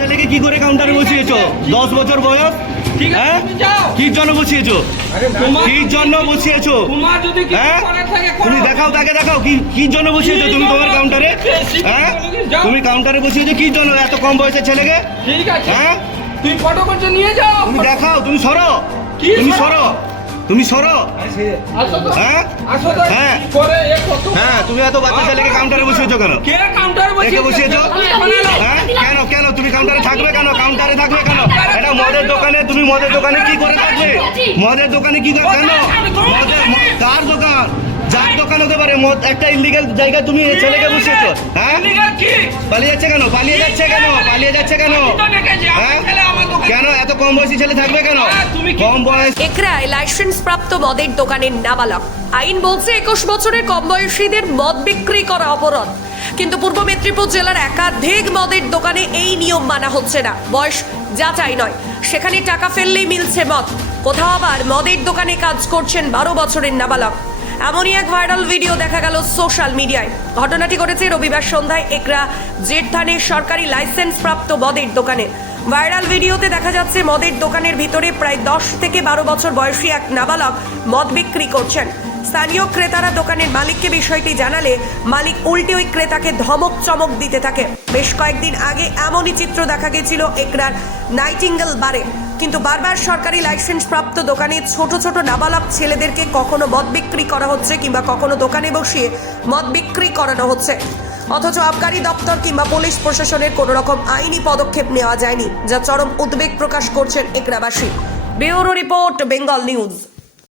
ছেলেকে কি করে কাউন্টারে বসিয়েছো? 10 বছর বয়স, হ্যাঁ? কি জন্য বসিয়েছো? কি জন্য বসিয়েছো? হ্যাঁ, তুমি দেখাও, তাকে দেখাও কি জন্য বসিয়েছো তুমি তোমার কাউন্টারে? হ্যাঁ, তুমি কাউন্টারে বসিয়েছো কি জন্য এত কম বয়সের ছেলেকে? হ্যাঁ, তুই ফটো করতে নিয়ে যাও। তুমি দেখাও, তুমি সরো, তুমি সরো। হ্যাঁ হ্যাঁ হ্যাঁ, তুমি এত বাচ্চা ছেলেকে কাউন্টারে বসিয়েছো কেন? কে কাউন্টার বসিয়েছো? হ্যাঁ, কেন তুমি কাউন্টারে থাকবে কেন? কাউন্টারে থাকবে কেন? এটা মদের দোকানে, তুমি মদের দোকানে কি করে থাকবে? মদের দোকানে কি করে কেন? কার দোকান? যার দোকান হতে পারে, মদ একটা ইলিগাল জায়গায় তুমি এই ছেলেকে বসিয়েছো। হ্যাঁ, পালিয়ে যাচ্ছে কেন? পালিয়ে যাচ্ছে কেন? হ্যাঁ, কেন এত কম বয়সী ছেলে থাকবে কেন? কম বয়স। একরায় লাইসেন্স প্রাপ্ত মদের দোকানের নাবালক। আইন বলছে 21 বছরের কম বয়সীদের মদ বিক্রি করা অপরাধ, কিন্তু পূর্ব মেদিনীপুর জেলার একাধিক মদের দোকানে এই নিয়ম মানা হচ্ছে না। বয়স যাচাই নয়, সেখানে টাকা ফেললেই মিলছে মদ। কোথাও আবার মদের দোকানে কাজ করছেন 12 বছরের নাবালক। এমনই এক ভাইরাল ভিডিও দেখা গেল সোশ্যাল মিডিয়ায়। ঘটনাটি ঘটেছে রবিবার সন্ধ্যায় একরা জেট থানের সরকারি লাইসেন্স প্রাপ্ত মদের দোকানে। ভাইরাল ভিডিওতে দেখা যাচ্ছে মদের দোকানের ভিতরে প্রায় 10 থেকে 12 বছর বয়সী এক নাবালক মদ বিক্রি করছেন। স্থানীয় ক্রেতারা দোকানের মালিককে বিষয়টি জানালে মালিক উল্টে ওই ক্রেতাকে ধমক চমক দিতে থাকে। বেশ কয়েকদিন আগে এমনই চিত্র দেখা গেছিল একরার নাইটিঙ্গেল বারে। কিন্তু বারবার সরকারি লাইসেন্স প্রাপ্ত দোকানে ছোট ছোট নাবালক ছেলেদেরকে কখনো মদ বিক্রি করা হচ্ছে কিংবা কখনো দোকানে বসিয়ে মদ বিক্রি করানো হচ্ছে, অথচ আবগারি দপ্তর কিংবা পুলিশ প্রশাসনের কোনো রকম আইনি পদক্ষেপ নেওয়া যায়নি, যা চরম উদ্বেগ প্রকাশ করছেন একরাবাসী। Bureau report, Bengal news.